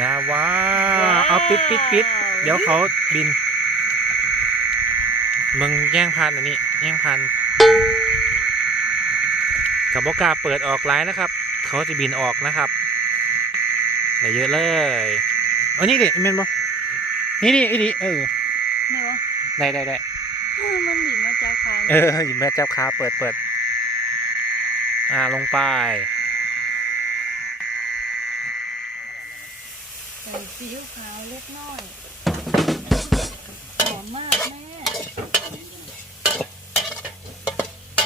นะว้าว เอาปิดปิดปิดเดี๋ยวเขาบิน มึงแย่งพันอันนี้ แย่งพันกับบอกล้าเปิดออกไลน์นะครับ เขาจะบินออกนะครับได้เยอะเลยเอานี่ดิเมนบอนี่นี่อีดิเออได้วะได้ได้ได้มันหยิบมาจากคางเออหยิบแม่จับขาเปิดเปิดอ่าลงไป ใส่ซีอิ๊วขาวเล็กน้อยหอมมากแม่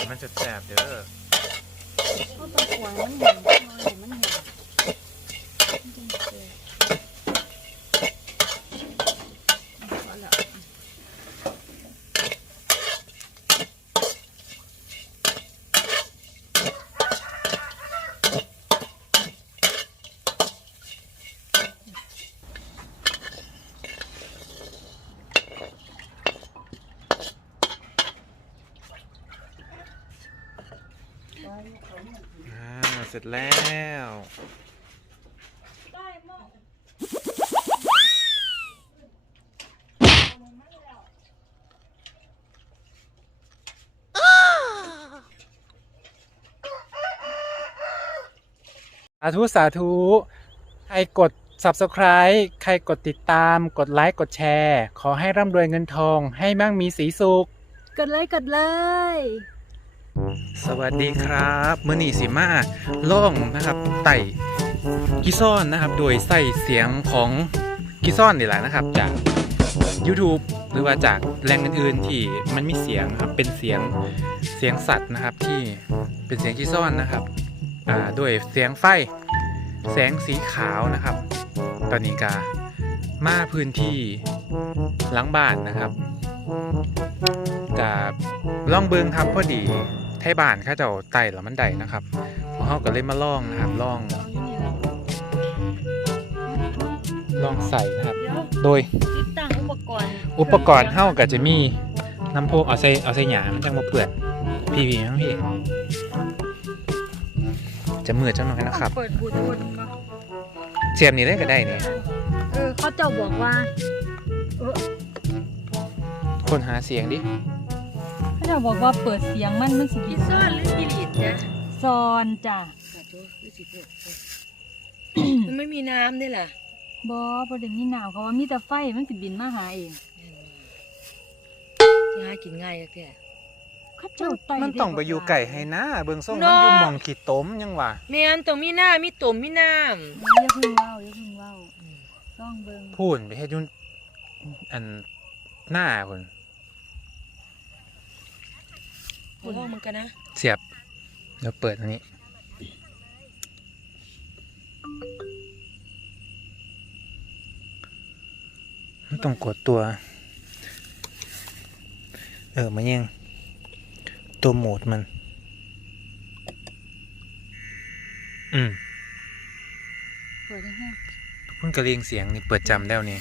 มันจะแสบเด้อก็ตะกวยมันเห็นมันเห็นมันเห็นมันจังเสียเอาละ อ่า เสร็จแล้วได้หม้อสาธุ สาธุ ใครกด subscribe ใครกดติดตาม กดไลค์ กดแชร์ ขอให้ร่ำรวยเงินทอง ให้มั่งมีสีสุข กดเลยกดเลย สวัสดีครับมื่อนี้สิมาล่องนะครับไต่กิซ่อนนะครับ โดยใส่เสียงของกิซ่อนนี่แหละนะครับ จาก YouTube หรือว่าจากแหล่งอื่นๆที่มันมีเสียงครับเป็นเสียงเสียงสัตว์นะครับที่เป็นเสียงกิซ่อนนะครับอ่าด้วยเสียงไฟแสงสีขาวนะครับ ตอนนี้กามาพื้นที่หลังบ้านนะครับกับล่องเบิงครับพอดี ไทยบ้านเข้าเจ้าไต่แล้วมันได้นะครับพวกเขาก็เลยมาล่องนะครับล่องล่องใส่นะครับเดี๋ยวโดยติดตั้งอุปกรณ์อุปกรณ์เฮาก็จะมีน้ำโพกเอาใส่เอาใส่หยามันจังบ่เปื้อนพี่พี่มั้งพี่จะมือจังหน่อยนะครับเปิดบลูทูธมาเสียบนี่ได้ก็ได้นี่เออเขาเจ้าบอกว่าคนหาเสียงดิ เขาเจ้าบอกว่าเปิดเสียงมันมันสิกินซ่อนหรือกิริดจ้ะซอนจ้ะขอโทษรู้สึกมันไม่มีน้ำนี่แหละบอประเด็นนี้หนาวเขาว่ามีแต่ไฟมันสิบินมาหาเองจะหากินง่ายแค่เขาเจ้าไต่มันต้องไปอยู่ไก่ให้นะเบิ่งส่งเนาะมันอยู่หมองขีดต้มยังว่าแม่นต้องมีหน้ามีตุ่มมีน้อย่าเพึ่งเล่าอย่าเพึ่งเล่าต้องเบิ่งพูนไปเฮ็ดอยุ่นอันหน้าคนำหัวห้องมันกันนะ เสียบเดี๋ยวเปิดอันนี้มันต้องกดตัว เออมายังตัวโหมดมัน อืมเปิดให้เพิ่งกระเรียงเสียงนี่เปิดจำแล้วนี่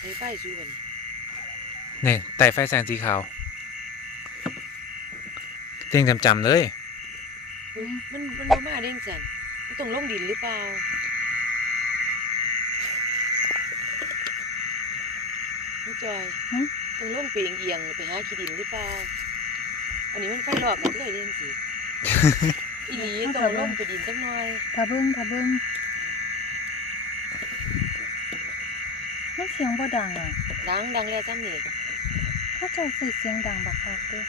ใส่ไฟสู้กันนี่ไต่ไฟแสงสีขาว เตียงจำจำๆเลยอุ๊ยมันมันบ่มาเด้งสันมันต้องลงดินหรือเปล่าไม่จอยต้องลงไปเอียงๆไปหาขี้ดินหรือเปล่า อันนี้มันไฟหลอกกันเลยเด้งสิ อีหลีต้องลงไปดินสักหน่อย ถ้าเบิ่งถ้าเบิ่งมันเสียงบ่ดังอะดังดังแล้วซ้ำนี่เขาเจ้าใส่เสียงดังบักคักเด้อ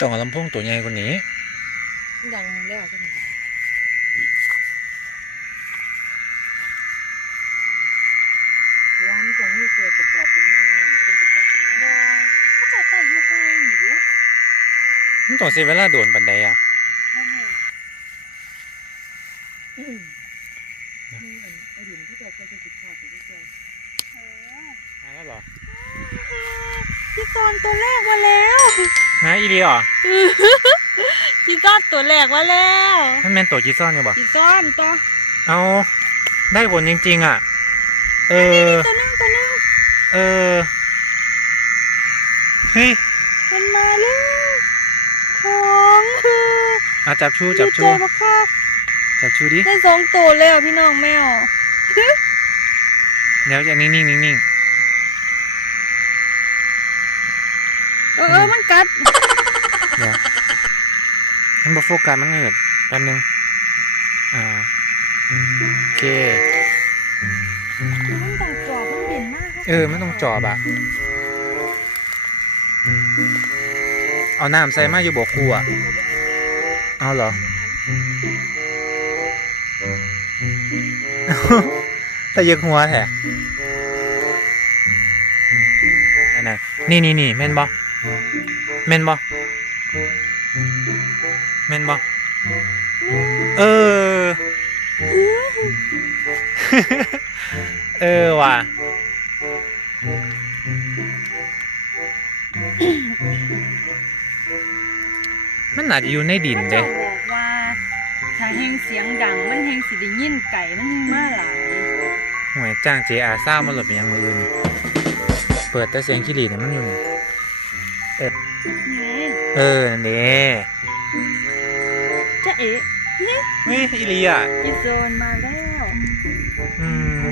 ต้องเอาลำโพงตัวใหญ่กว่านี้ดังแล้วซ้ำนี่ร้านตรงนี้เกิดประกอบเป็นน้ำเป็นประกอบเป็นบ่น้ำเขาเจ้าไต่อยู่ให้เด้อมันต้องเสียเวลาโดนบันไดอะบ่แม่อืมนี่อันไอ้ดินที่แบบเป็นสิบขาดไปด้วยกันเออหาแล้วเหรอ พี่ซอนตัวแรกมาแล้วหาอีเดียเหรอพี่ซอนตัวแรกมาแล้วมันแม่นตัวจีซ่อนอยู่บ่พี่ซอนตัวเอาได้ผลจริง ๆ อะ เออตัวนึงตัวนึงเออเฮ้ยมันมาแล้วของคืออาจับชูจับชูดีใจบักคักจับชูดิได้สองตัวแล้วพี่น้องแมวเดี๋ยวจะนิ่งๆนิ่งเออเออมันกัดๆเดี๋ยวมันบ่โฟกัสมันเหิดแป๊บนึงอ่าโอเค มันต้องจอบมันบินมากเออไม่ต้องจอบอะเอาน้ำใส่มาอยู่บอกครูอะเอาเหรอ แต่ยึกหัวแท้นั่นน่ะนี่นี่นี่แม่นบ่ แม่นบ่แม่นบ่เออ เออว่ะมันอาจจะอยู่ในดินพระเด้เจ้าบอกว่าถ้าเฮงเสียงดัง มันเฮงสิได้ยินไก่มันเฮงมาหลายหวยจ้างเจอาซ่ามาหลบอย่างมืออื่น เปิดแต่เสียงขี้หลีเนี่ยมันอยู่นี่นี่เออ นั่นเด้จะเอ๋เฮ้ยอีหลีอะอีโซนมาแล้วอืม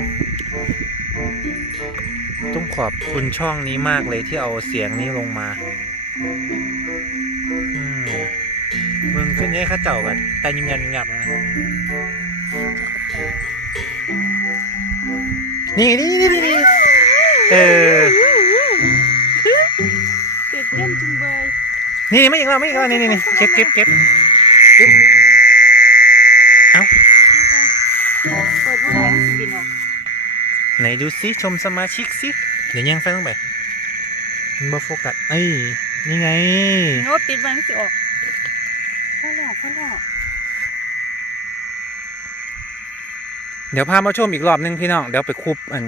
ต้องขอบคุณช่องนี้มากเลยที่เอาเสียงนี้ลงมาอืมมึงขึ้นให้ข้าเจ้ากันแต่ยิ้มยันยิ้มหยับนะนี่นี่นี่นี่นี่เออ นี่ไม่อีกแล้วไม่อีกแล้วนี่นี่นี่เก็บเก็บเก็บเก็บเปิดว่าแรงสิบินออกไหนดูสิชมสมาชิกสิเดี๋ยวยังไฟลงไปมันบ่โฟกัสเอ้ยนี่ไงโน้ตปิดไว้มันสิออกพอแล้วพอแล้วเดี๋ยวพามาชมอีกรอบนึงพี่น้องเดี๋ยวไปคุบอัน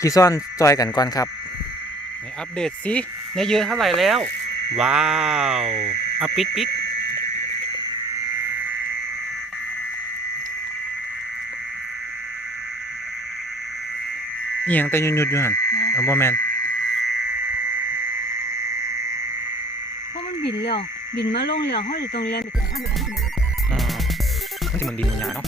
กีซ่อนจอยกันก่อนครับไหนอัปเดตสิได้เยอะเท่าไหร่แล้ว ว้าวเอาปิดปิดอหย่างแต่หยุดหยุดๆอยู่หันนะเอาบอแมนเพราะมันบินแล้วบินมาลงแล้วห้อยตรงแรมไปถึงทางไหนอ่ามันจะมันดินมันยาเนาะ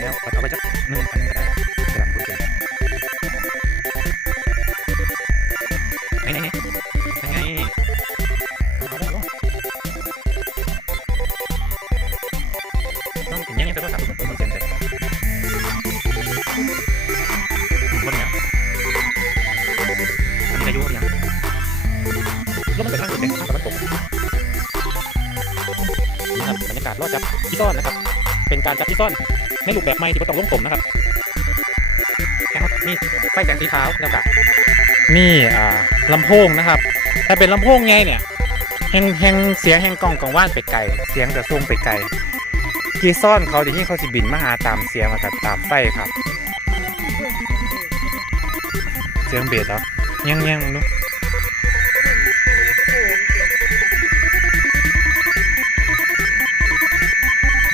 แล้วเอาไปจักนึ่งอันนึงก็ได้กระดับเครื่องเสียงไหนไหนไหนยังไงต้องยังยังจะโทรศัพท์มันเต็มเลยคนเนี่ยมีอายุยังแล้วมันเป็นข้างสุดเลยตะวันตกนี่ครับบรรยากาศรอดจับที่ซ่อนนะครับ เป็นการจับที่ซ่อน ในรูปแบบใหม่ที่ไม่ต้องลงผมนะครับแค่นี่ไฟแสงสีขาวแล้วก็นี่อ่าลำโพงนะครับ ถ้าเป็นลำโพงไงเนี่ยแหงแหงเสียงแหงกล่องกล่องว่านไปไกลเสียงกระซุ่งไปไกลกีซ่อนเขาดิที่เขาสิบินมาหาตามเสียงมากับตามไฟครับ เสียงเบสเหรอยังยังดู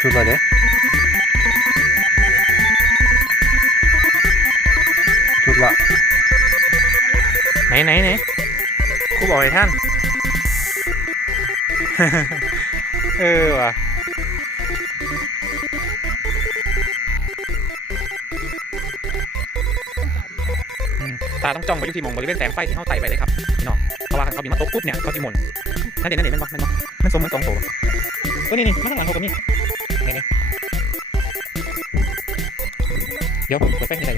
สุดเลยเด้สุ ไหนไหนไหนครูบอกให้ท่าน เออว่ะตาต้องจ้องไปอยู่ที่มองบริเวณแสงไฟที่เข้าไต่ไปเลยครับพี่น้องเพราะว่าเขาบินมาตกปุ๊บเนี่ยเขาสิหมุนนั่นเด่นนั่นเด่นมันบอกมันบอกมันสมเหมือนสองโถก็นี่นี่มันข้างหลังเขาก็มีไหนไหนเดี๋ยวเปิดไฟให้ได้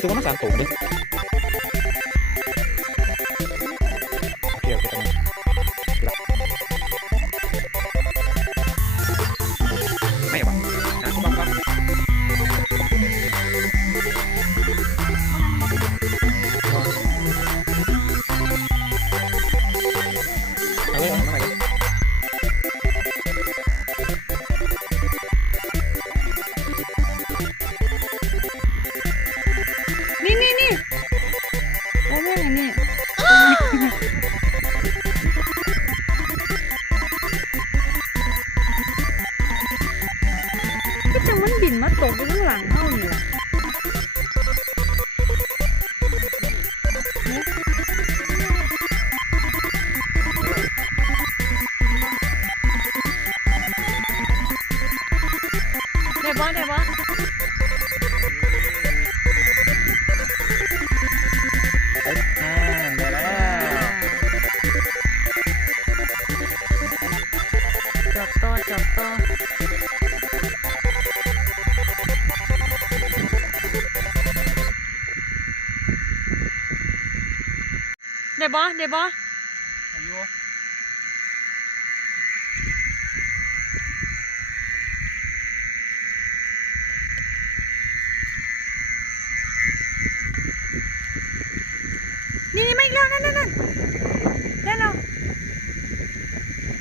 เพราะมันรู้สึก บ่ได้บ่อ่าได้แล้วจบต่อจบต่อได้บ่ได้บ่ อายุ นี่นี่ไม่อีกแล้วนั่นนั่นนั่นได้แล้ว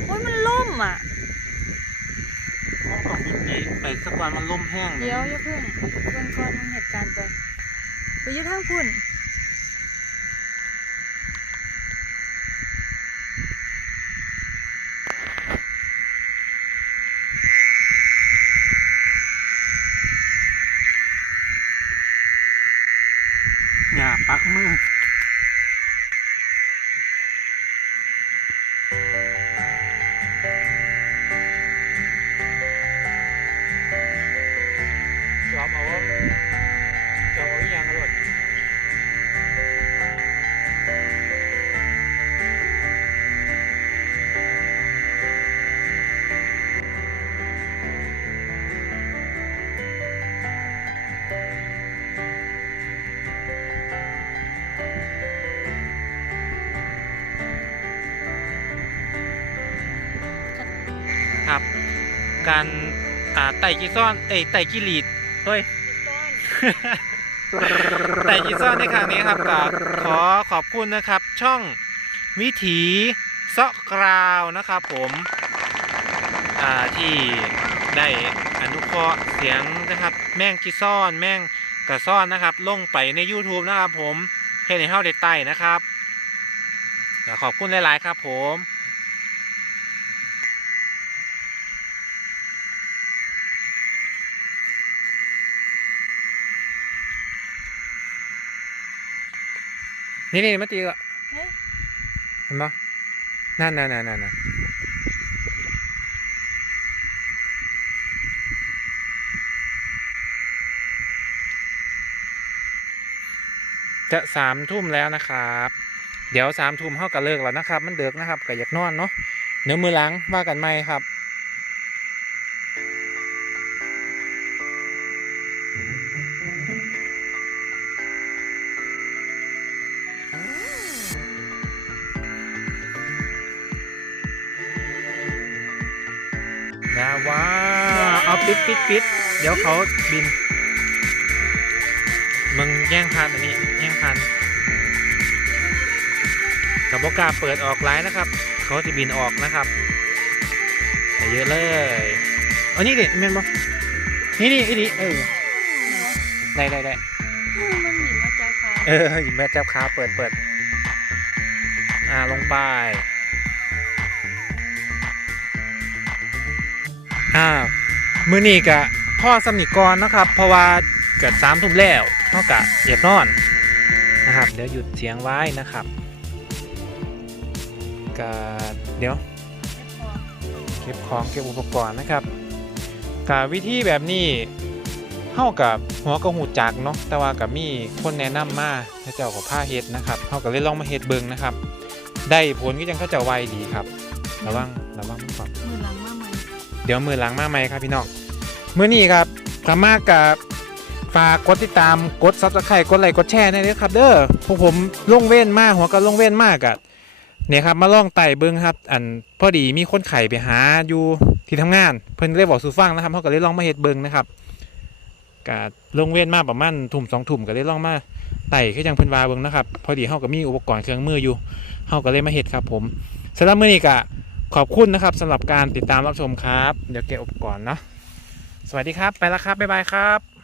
โอ้ยมันล่มอะ เขาต้องบินไปไปสักวันมัน ล่มแห้งเดี๋ยวอย่าเพิ่งเพิ่งก่อนมันเหตุการณ์ไปไปยืดทางพุ่น การอ่าไต่กีซ่อนเอ้ยไต่กีลีดเฮ้ย ไต่กีซ่อนในครั้งนี้ครับก็ขอขอบคุณนะครับ ช่องวิถีเซาะกราวนะครับผมอ่าที่ได้อนุเคราะห์เสียงนะครับ แม่งกีซ่อนแม่งกระซ่อนนะครับ ลงไปใน YouTube นะครับผมเพื่อในเฮาได้ไต่นะครับขอบคุณหลาย ๆ ครับผม นี่นี่มาตีก็เฮ้ยเห็นปะนั่นนั่นนั่นนั่นนั่นจะสามทุ่มแล้วนะครับ เดี๋ยวสามทุ่มเข้ากับเลิกแล้วนะครับ มันเดือกนะครับก็อยากนอนเนาะเดี๋ยวมือหล้างว่ากันไหมครับ นะว้าเอาปิดปิดปิดเดี๋ยวเขาบิน มึงแย่งพันอันนี้แย่งพันกับบอกาเปิดออกไลน์นะครับ เขาจะบินออกนะครับแต่เยอะเลยอานี่ดิเมนบอนี่นี่อีนี่เออได้ได้ได้ เออหยิบแม่จับขาเปิดเปิดอ่าลงไป อ่า มือนี้กะพ่อสำนิกรนะครับ เพราะว่าเกิดสามทุ่มแล้วเท่ากับเหยียบนอนนะครับ เดี๋ยวหยุดเสียงไว้นะครับกะเดี๋ยว เก็บของเก็บอุปกรณ์นะครับกะวิธีแบบนี้เท่ากับ หัวกระหูจักเนาะแต่ว่ากับมีคนแนะนำมาพระเจ้ากับผ้าเฮ็ดนะครับเท่ากับเลยลองมาเฮ็ดเบิงนะครับ ได้ผลก็ยังเขาเจะไวดีครับระวังระวังมือก่อนมือหลังมาใหม่เดี๋ยวมือหลังมาไหมครับพี่น้องมื้อนี้ครับสามารถกับฝากกดติดตามกดซับสไครต์กดไลค์กดแชร์ได้เลยครับ เด้อพวกผมลงเว้นมากหัวก็ลงเว้นมากอะเนี่ยครับมาล่องไต่เบิ้งครับ อันพอดีมีคนไข่ไปหาอยู่ที่ทำงาน เพิ่นเลยบอกสู่ฟังนะครับเขาก็เลยลองมาเฮ็ดเบิ้งนะครับ กะลงเว้นมาประมาณถุ่มสองถุ่มก็เลยล่องมาไต่ขึ้นยังเพิ่นวาเบิ้งนะครับ พอดีเขาก็มีอุปกรณ์เครื่องมืออยู่เขาก็เลยมาเฮ็ดครับผมสำหรับมื้อนี้ก็ขอบคุณนะครับสำหรับการติดตามรับชมครับ เดี๋ยวเก็บอุปกรณ์นะสวัสดีครับ ไปแล้วครับ บ๊ายบายครับ